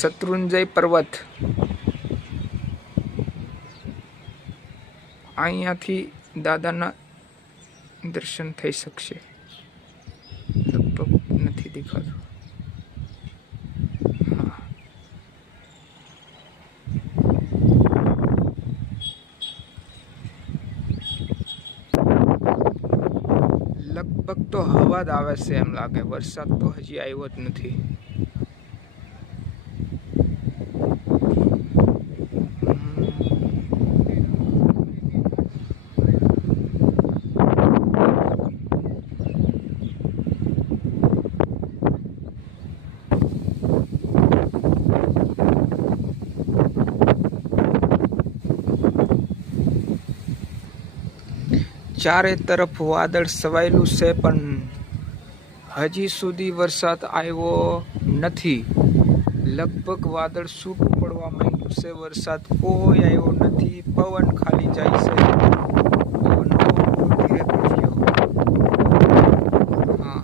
શત્રુંજય પર્વત અહીંયાથી દાદાના દર્શન થઈ શકશે. લગભગ નથી દેખાતું. લગભગ તો હવા જ આવે છે એમ લાગે. વરસાદ તો હજી આવ્યો જ નથી. ચારે તરફ વાદળ છવાયેલું છે પણ હજી સુધી વરસાદ આવ્યો નથી. લગભગ વાદળ છૂટું પડવા માંડ્યું છે. વરસાદ કોઈ આવ્યો નથી. પવન ખાલી જાય છે. પવન ધીરે પડ્યો. હા,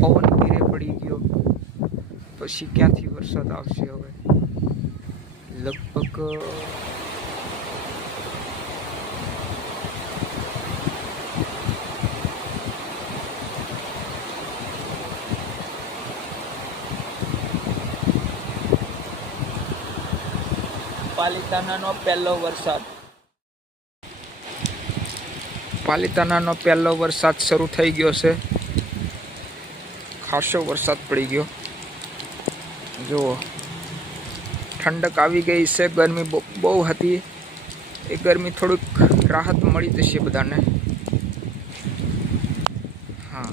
પવન ધીરે પડી ગયો. પછી ક્યાંથી વરસાદ આવશે હવે? લગભગ પાલિતાનાનો પહેલો વરસાદ. પાલિતાનાનો પહેલો વરસાદ શરૂ થઈ ગયો છે. ખાસો વરસાદ પડી ગયો. જુઓ, ઠંડક આવી ગઈ છે. ગરમી બહુ હતી. એ ગરમી થોડીક રાહત મળી જશે બધાને. હા,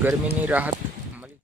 ગરમીની રાહત